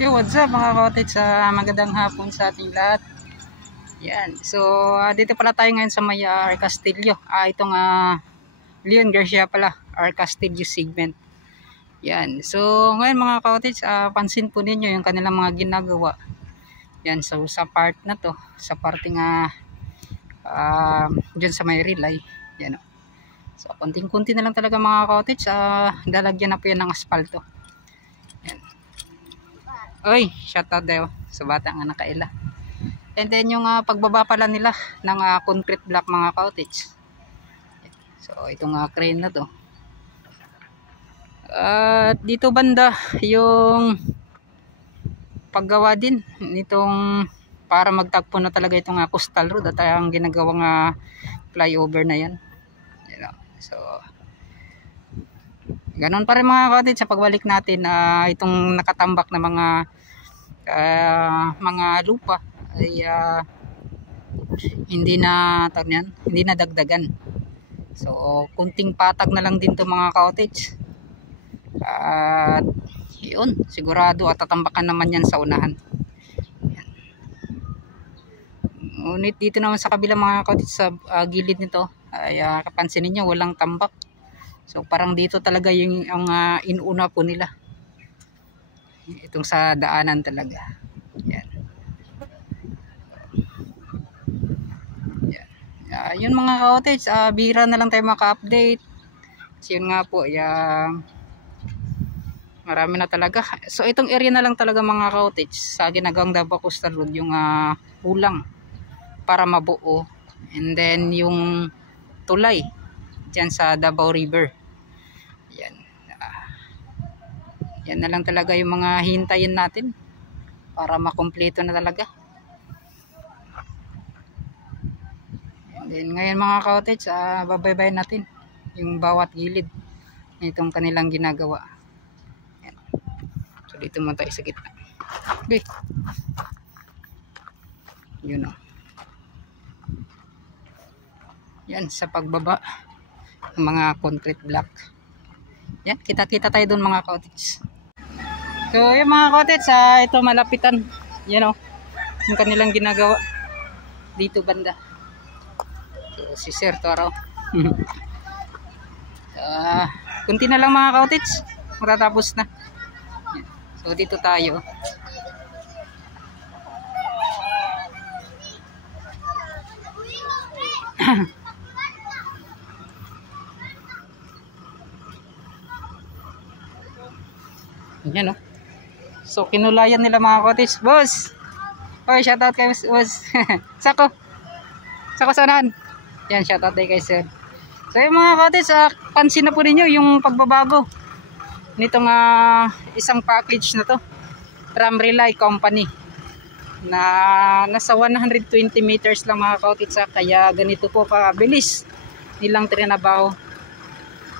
Yo, what's up mga cottage? Magandang hapon sa ating lahat. Yan. So, dito pala tayo ngayon sa may R. Castillo. Itong Leon Garcia pala, R. Castillo segment. Yan. So, ngayon mga cottage, pansin po ninyo yung kanilang mga ginagawa. Yan. So, sa part na to, sa parting dyan sa may relay. Yan. So, konting-kunti na lang talaga mga cottage. Dalagyan na po yan ng asfalto. Oy, shoutout daw sa bata nga nakaila. And then yung pagbaba pala nila ng concrete block mga cottage. So itong crane na to. Dito banda yung paggawa din nitong para magtagpo na talaga itong coastal road at ang ginagawang flyover na yan. So ganon pa rin mga cottage sa pagbalik natin, itong nakatambak na mga lupa ay hindi na dagdagan. So kunting patag na lang din to mga cottage. At yun, sigurado at tatambakan naman yan sa unahan. Yan. Ngunit dito naman sa kabilang mga cottage sa gilid nito ay kapansin niyo walang tambak. So parang dito talaga yung inuna po nila. Itong sa daanan talaga. Yan. Yan. Yun mga cottage, bihira na lang tayo maka-update. Kasi yun nga po, marami na talaga. So itong area na lang talaga mga cottage sa ginagawang Davao Coastal Road yung kulang para mabuo. And then yung tulay dyan sa Davao River. Yan. Yan na lang talaga yung mga hintayin natin para makumpleto na talaga. And then ngayon mga cottage, babaybayin natin yung bawat gilid nitong kanilang ginagawa. Yan. So dito muna tayo sa gitna. Okay. Yun o. Yan sa pagbaba ng mga concrete block. Yan, kita-kita tayo doon mga cottage. So yung mga cottage, ito malapitan. Yan o, yung kanilang ginagawa dito banda. So si Sir Toro. Kunti na lang mga cottage, matatapos na. Yan. So dito tayo. Yan o. So kinulayan nila mga cottage. Boss! Oy, shoutout kay boss. Sako sa unahan. Yan, shoutout day kay Sir. So yung mga cottage, pansin na po ninyo yung pagbabago nitong isang package na to, Tram Relay Company, na nasa 120 meters lang mga cottage. Kaya ganito po kabilis nilang trinabaho.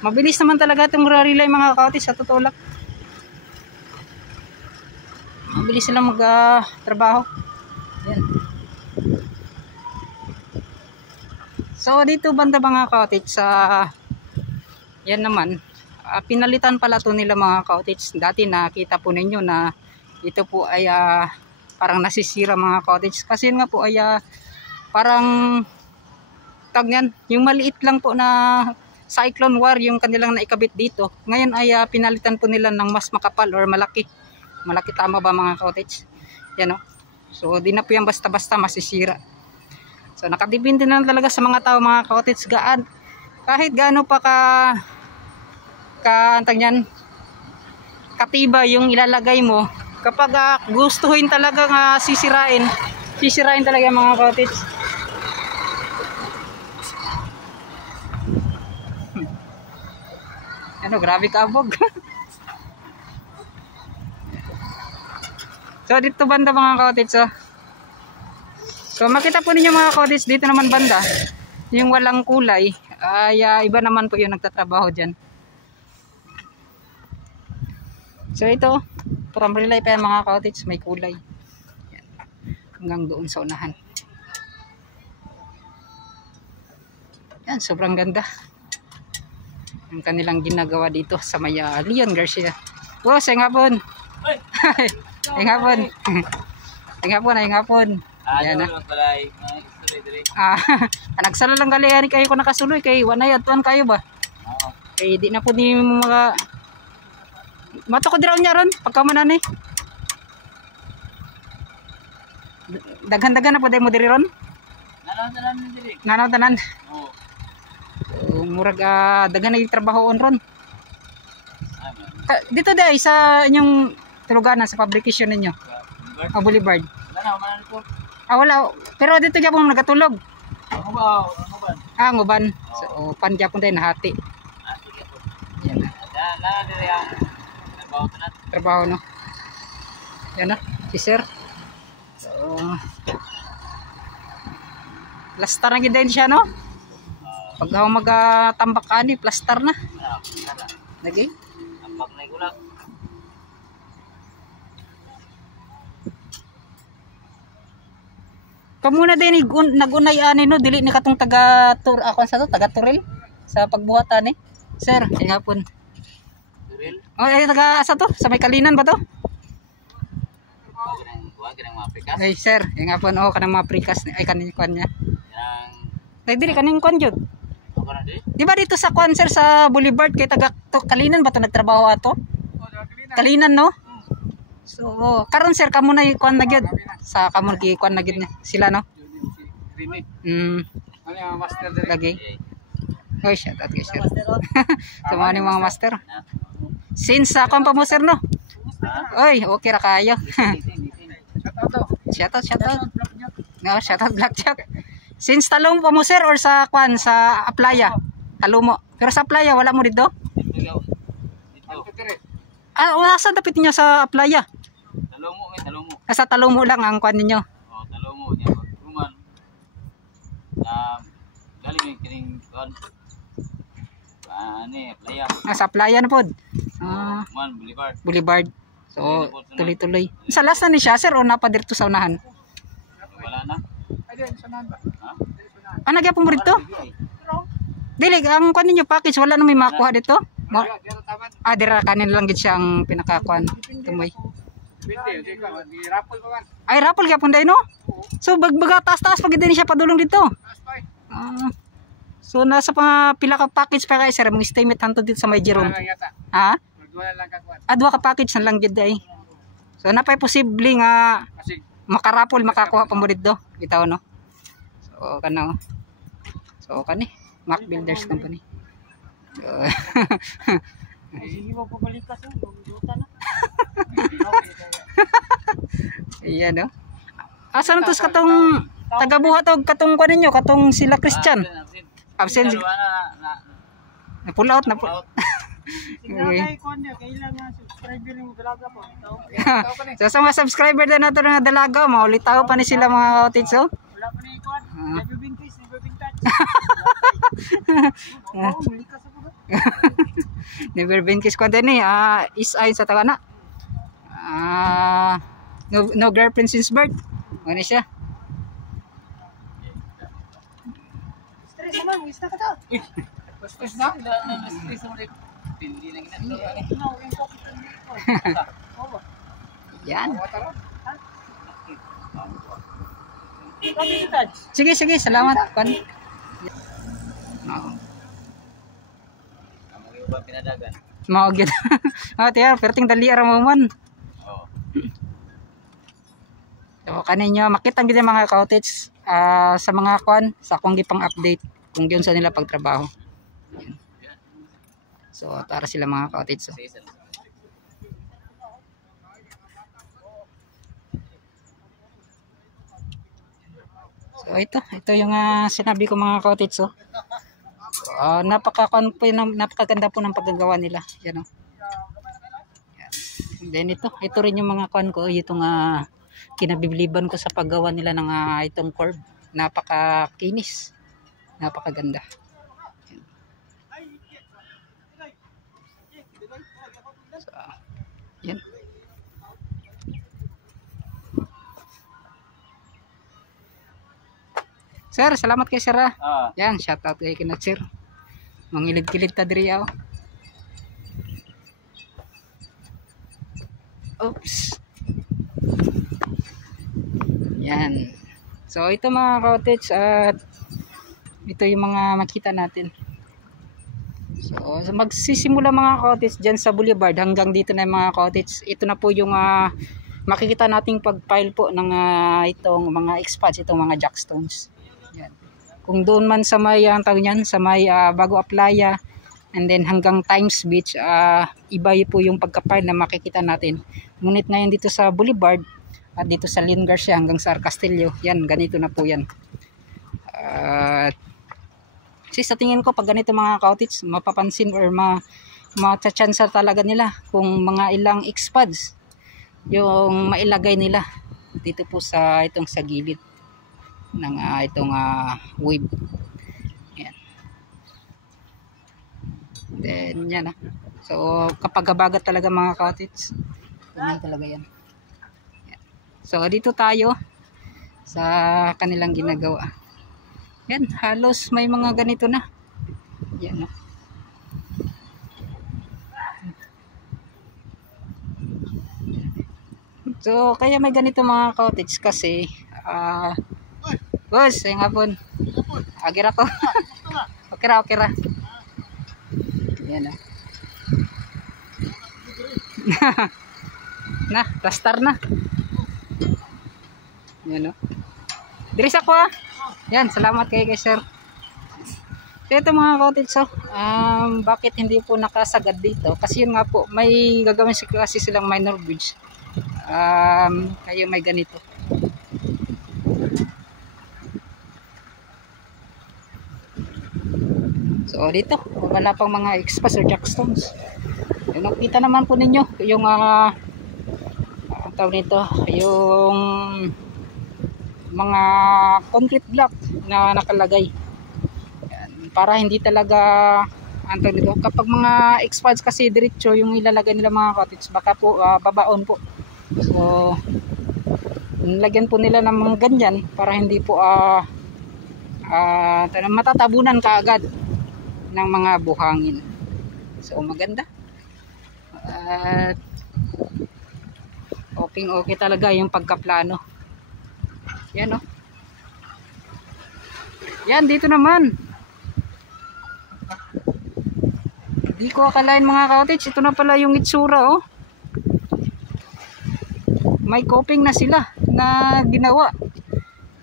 Mabilis naman talaga itong relay mga cottage sa totoo lang. Mabilis silang mag-trabaho. Yan. So dito banda mga cottage, yan naman, pinalitan pala to nila mga cottage. Dati nakita po ninyo na ito po ay parang nasisira mga cottage. Kasi nga po ay parang tagyan, yung maliit lang po na cyclone wire yung kanilang naikabit dito. Ngayon ay pinalitan po nila ng mas makapal or malaki. Malaki, tama ba mga cottage? Yan o. So di na po yan basta-basta masisira. So nakadepende na talaga sa mga tao mga cottage, kahit gaano pa antang katiba yung ilalagay mo, kapag gustuhin talaga sisirain talaga mga cottage. Ano, grabe kabog. So dito banda mga cottage, so makita po ninyo mga cottage, dito naman banda yung walang kulay ay iba naman po yung nagtatrabaho dyan. So ito, Tram Relay pa yan mga cottage, may kulay. Yan. Hanggang doon sa unahan. Yan, sobrang ganda ang kanilang ginagawa dito sa may Leon Garcia. Oh, sa nga po. Ay hapon. Ay hapon, ay hapon. Yan na. Nagsalo lang gali ani kayo ko nakasuloy kay wanay atuan kayo ba? Kay di na po ni mga mato ko diraw nya ron pagka manan ni. Daghan-daghan na po dai mo diri ron. Nanaw-tanan ni diri. Nanaw-tanan. Oo. So, murag daghan na trabahoon ron. Dito dai sa inyong tuluganan sa fabrication ninyo. Boulevard. Wala na man ko. Wala. Pero dito gyapon nagatulog. Ako ba? Ano ba? Nguban. So, pan gyapon dai nahati. Sige po. Yan. Na diri ang Trabaho no. Yan na. Si sir. So, plaster na gid din siya no. Pag ako magatambak ani, plaster na. Lagi. Ambak na gulag. Kamuna din nagunay ani no dili ni katong taga tour ako sa to taga Turil sa pagbuhat ani. Sir, ay hapon. Turil. Ay taga asa to? Sa may Kalinan ba to? Kanang mga prikas. Ay sir, ay hapon kanang mga prikas ay kanin kwan niya. Yang Ay dili kanin kwan jud. ako na di. Di ba dito sa kwan sir sa Boulevard kay taga Kalinan ba to nagtrabaho ato? Kalinan no? So, karon sir kamo na kwan na gyud sa kamo gi kwan na gyud niya. Sila no? Rimi. Ano yung master diri? Lagi. Oy, shout out kay sir. Sa mga mga master. Since sa kwan pa mo sir no? Oy, okay ra kayo. Shout out. No, shout out Blackjack. Since talong pa mo sir or sa kwan sa Aplaya? Talumo. Pero sa Aplaya wala mo dito? Dito. Wala sa dapit niyo sa Aplaya. Talomo. Sa Talumo lang ang kwan ninyo. Oh, talomo niya pagtuman. Galing ni kining kon. Ani, playa. Sa Aplaya na pod. Man Boulevard. Boulevard. So, tuloy-tuloy. Sa last na ni siya sir o napadirto sa unahan? Wala na. Nagyapon mo dito? Dili, ang kwan ninyo package wala na may makuha dito? Dira kanin lang gid siya ang pinakakuan. Tumoy. Ay, rapol gyapon dai no? So bagbaga taas-taas pag din siya padulong dito. So nasa pila ka package pa kay sir mong estimate hantud dito sa may Jerome. Ha? Duha ka package na lang gid ay. So napay posible nga makarapol makakuha pa mo dito. Bitaw no. So kana. So kani Mac Builders Company. Sige mo pabalik ka sa luta na. Iya no. Asa nang tos katong tagabuhat og katong kuan ninyo katong sila Christian. Absent. Na pull out. Okay. So sa mga subscriber na nato nga dalaga maulitaw pa ni sila mga cottage so. Wala pa ni kuan. Never been touch. Never been kiss ko din is ay sa taga na. No girlfriend since birth. Ano siya? Stress naman, wis na ka ta. Stress na? Stress mo rin. Hindi na ginagawa. Yan. Sige, salamat. Ba pinadagan. Mao gyud. Tiya, perting dali ara mo man. Oo. So kaninyo makita gid mga cottage sa mga kwan sa akong gipang update kung giun sa nila pagtrabaho. Yan. So para sila mga cottage so. So ito yung sinabi ko mga cottage so. Napakaganda po ng paggagawa nila. Yan o. Yan. Then ito rin yung mga kuan ko, itong kinabibliban ko sa paggawa nila ng itong curve. Napakakinis. Napakaganda. So, yan. Sir, salamat kay sir. Yan, shout out kay kinat sir. Mangilid-kilid ta diri aw. Oops. Yan. So ito mga cottage at ito yung mga makita natin. So magsisimula mga cottage dyan sa boulevard hanggang dito na yung mga cottage. Ito na po yung makikita nating pagpile po ng itong mga expads, itong mga jackstones. Yan. Kung doon man sa may ang tawag niyan, sa may Bago Aplaya and then hanggang Times Beach, iba po yung pagka-pile na makikita natin. Ngunit ngayon dito sa boulevard at dito sa Leon Garcia hanggang sa Castillo, yan, ganito na po yan. Kasi sa tingin ko pag ganito mga cottage, mapapansin or matcha-chance talaga nila kung mga ilang expads yung mailagay nila dito po sa itong sa gilid ng itong wave. Yan. Then yan so kapag gabagat talaga mga cottage, ganyan talaga yan. So dito tayo sa kanilang ginagawa. Yan, halos may mga ganito na. Yan, no? So kaya may ganito mga cottage kasi boss, ay ngapon. Agir ako. Okay ra. Yan, no? Na, plastar na. Yan, no? Diris ako Yan, salamat kay sir. So ito mga cottage, bakit hindi po nakasagad dito? Kasi yun nga po, may gagawin kasi silang minor bridge. Kaya may ganito. So dito, wala pang mga expas or jackstones. Yung nakita naman po ninyo, yung tawag nito, yung mga concrete block na nakalagay. Yan, para hindi talaga nito, kapag mga expads kasi diretso yung ilalagay nila mga cottage, baka po babaon po. So nilagyan po nila ng mga ganyan para hindi po matatabunan kaagad ng mga buhangin. So maganda. At okay talaga yung pagkaplano. Yan, oh. Yan, dito naman. Di ko akalain mga cottage, ito na pala yung itsura, oh. May coping na sila na ginawa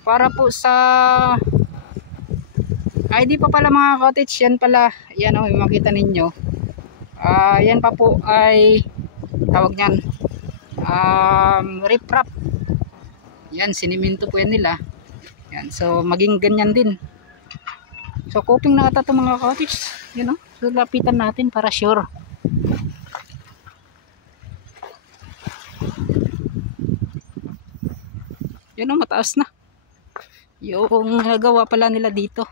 para po sa ID pa pala mga cottage. Yan pala, yan, oh, makita ninyo. Yan pa po ay tawag niyan riprap. Yan, siniminto po yan nila. Yan, so maging ganyan din. So coping na ata itong mga cottage. Yan, oh. So lapitan natin para sure. Yan, oh, mataas na. Yung nagawa pala nila dito.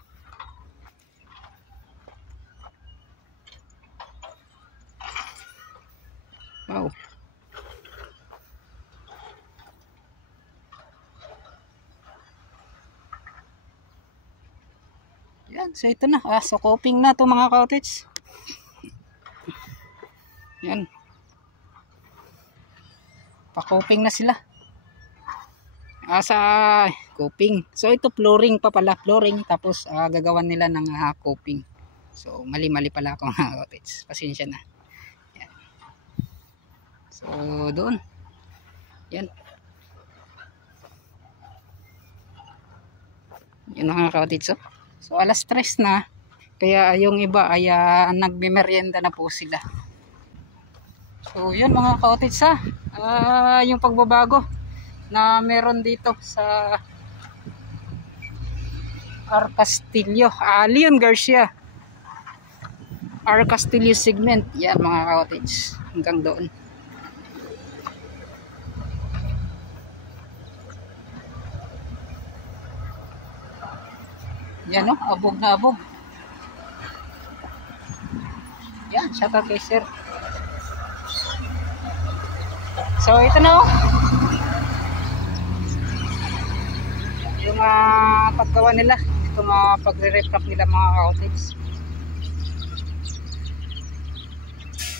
Wow. Yan, so ito na. So coping na to mga cottage. Yan. Pa-coping na sila. Sa coping. So ito flooring pa pala. Flooring. Tapos gagawan nila ng coping. So mali-mali pala ako mga cottage. Pasensya na. Yan. So doon. Yan. Yan mga cottage. So alas 3 na, kaya yung iba ay nagme-merienda na po sila. So yun mga cottage yung pagbabago na meron dito sa Castillo, Leon Garcia, Castillo segment. Yan mga cottage, hanggang doon. Yan, oh, abog na abog. Yan, shout out kay sir. So ito na, oh. Yung paggawa nila, itong pagre-refrap nila mga cottage.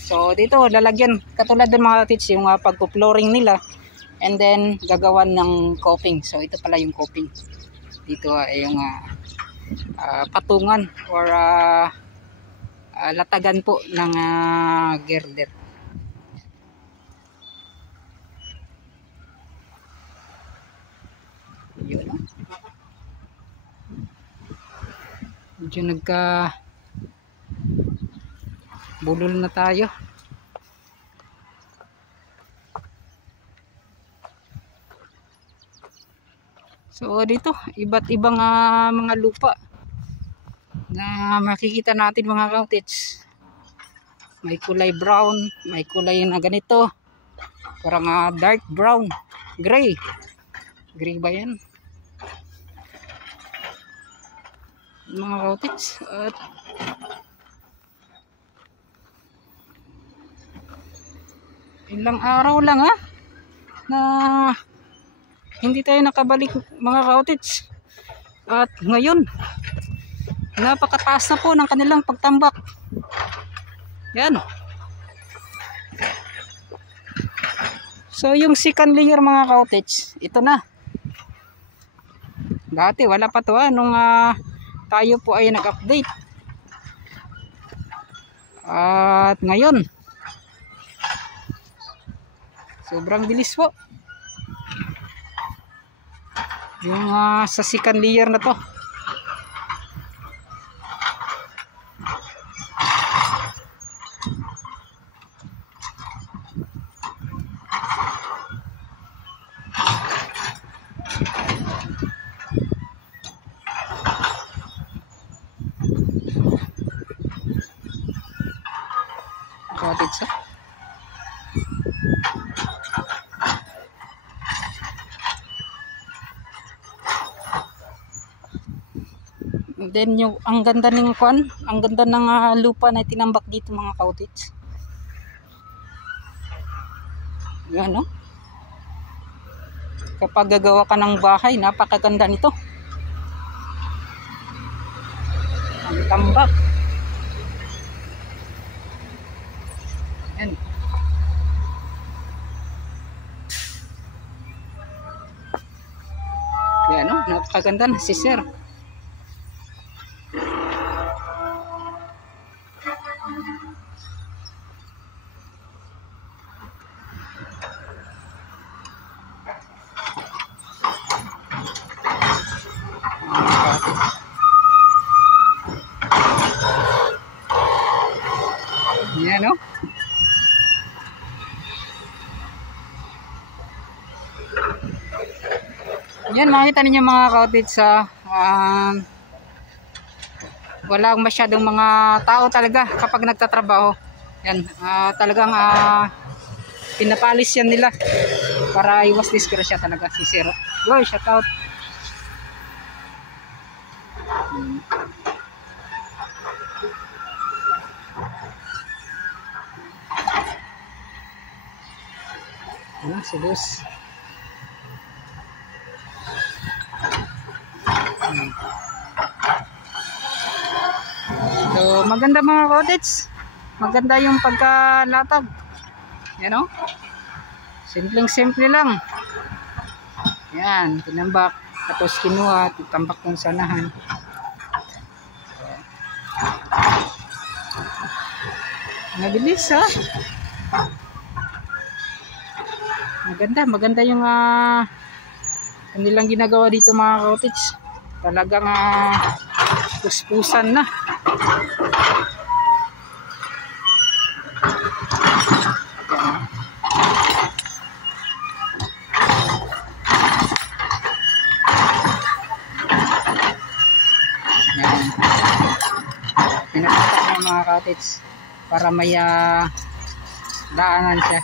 So dito lalagyan, katulad ng mga cottage, yung pagpo-flooring nila. and then gagawan ng coping. So ito pala yung coping. Dito ay yung patungan or latagan po ng girder. Yun, no? Medyo bulol na tayo. So dito iba't ibang mga lupa na makikita natin mga cottage. May kulay brown, may kulay na ganito, parang dark brown, gray ba yan mga cottage? At ilang araw lang na hindi tayo nakabalik mga cottage, at ngayon napakataas na po ng kanilang pagtambak. Yan. So yung second layer mga cottage, ito na. Dati wala pa to nung tayo po ay nag-update. At ngayon sobrang bilis po yung sa second layer na to. Cottage then yung ang ganda ng ang ganda ng lupa na tinambak dito mga cottage. Yan, no? Kapag gagawa ka ng bahay, napakaganda nito. Ang tambak. Yan. Yan, no? Napakaganda na si sir. Yan, no? Yan, makita ninyo mga cottage walang masyadong mga tao talaga kapag nagtatrabaho. Yan, talagang pinapalis yan nila para iwas disgrasya talaga si Zero. Go, shout out. Si Luz. So maganda mga cottage, maganda yung pagkalatag, you know, simpleng-simple lang. Yan, tinambak, tapos kinuha, titambak ng sanahan. Mabilis maganda yung kanilang ginagawa dito mga cottage. Talagang puspusan na. Yan. Pinapatak ng mga cottage para may daanan siya.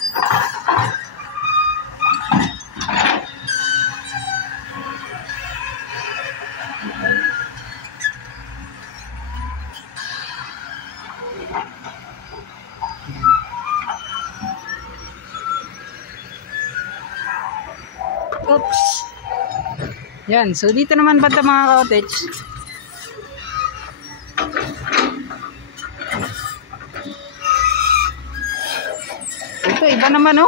Oops. Yan, so dito naman banda mga cottage. Ito iba naman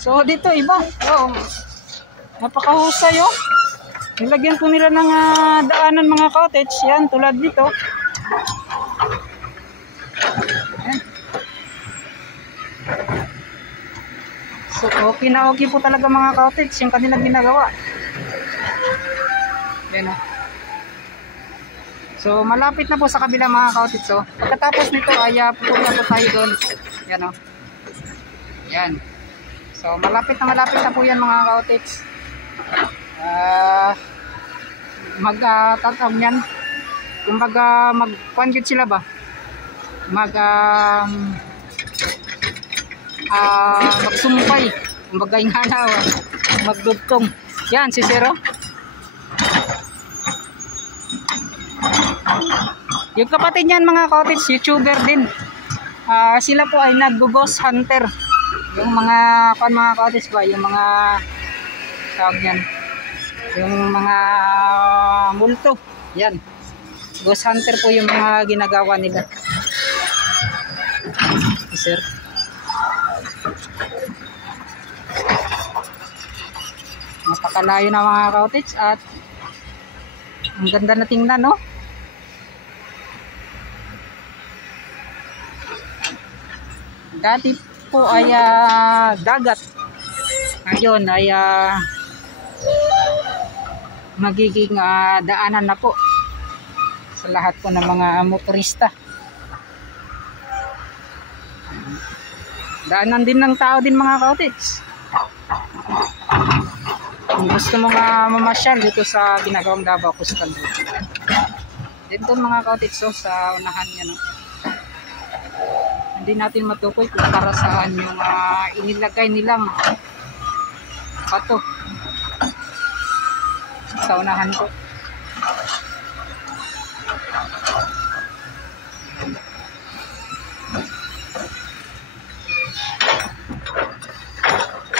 So dito iba. Oh, napakahusay oh. Nilagyan po nila ng daanan mga cottage. Yan, tulad dito. Yan. So okay na okay po talaga mga cottage yung kanilang ginagawa. Yan oh. So malapit na po sa kabila mga cottage. So pagkatapos nito ay pupunta po tayo doon. Yan oh. Yan. So malapit na po yan mga cottage. Magtatawag yan. Kumbaga mag-conjure sila ba? Magsumpay. Kumbaga yung hanaw. Magdugtong. Yan si Zero. Yung kapatid niyan mga cottage, YouTuber din. Sila po ay nag-ghost hunter. Yung mga cottage ba, yung mga tawag yan, yung mga multo, yan, ghost hunter po yung mga ginagawa nila. Sir, napakalayo na mga cottage at ang ganda na tingnan, no? Dati po ay dagat, ngayon ay magiging daanan na po sa lahat po ng mga motorista. Daanan din ng tao din mga cottage. Kung gusto mo mamasyal dito sa ginagawang Davao Coastal Road, dito mga cottage so, sa unahan niya, no? Hindi natin matukoy kung para saan yung inilagay nilang bato sa unahan ko.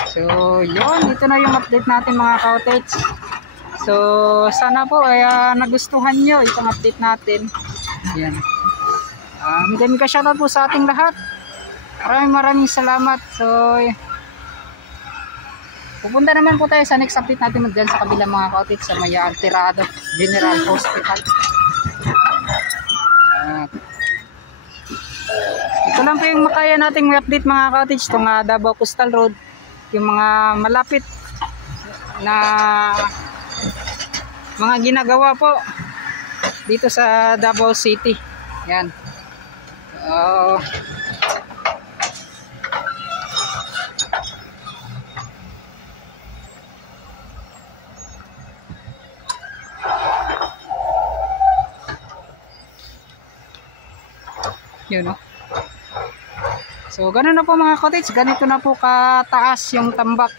So yun, ito na yung update natin mga cottage. So sana po ay nagustuhan nyo itong update natin. Yan. Magandang shoutout po sa ating lahat. Maraming salamat. So pupunta naman po tayo sa next update natin dyan sa kabilang mga cottage sa may Alterado General Hospital. Ito lang po yung makaya nating update mga cottage itong Davao Coastal Road, yung mga malapit na mga ginagawa po dito sa Davao City. Yan. Yun, no? So ganun na po mga cottage, ganito na po kataas yung tambak.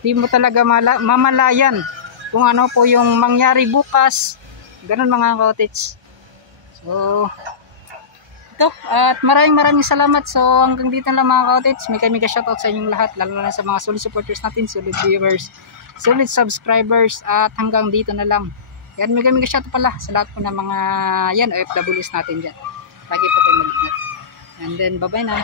Di mo talaga mamalayan kung ano po yung mangyari bukas. Ganun mga cottage. So ito, at maraming salamat. So hanggang dito lang mga cottage. Mega shoutout sa inyong lahat, lalo na sa mga solid supporters natin, solid viewers, solid subscribers, at hanggang dito na lang. Yan, mega shoutout pala sa lahat po ng mga yan OFWs natin dyan. Lagi po kayo mag-ingat. And then bye bye na.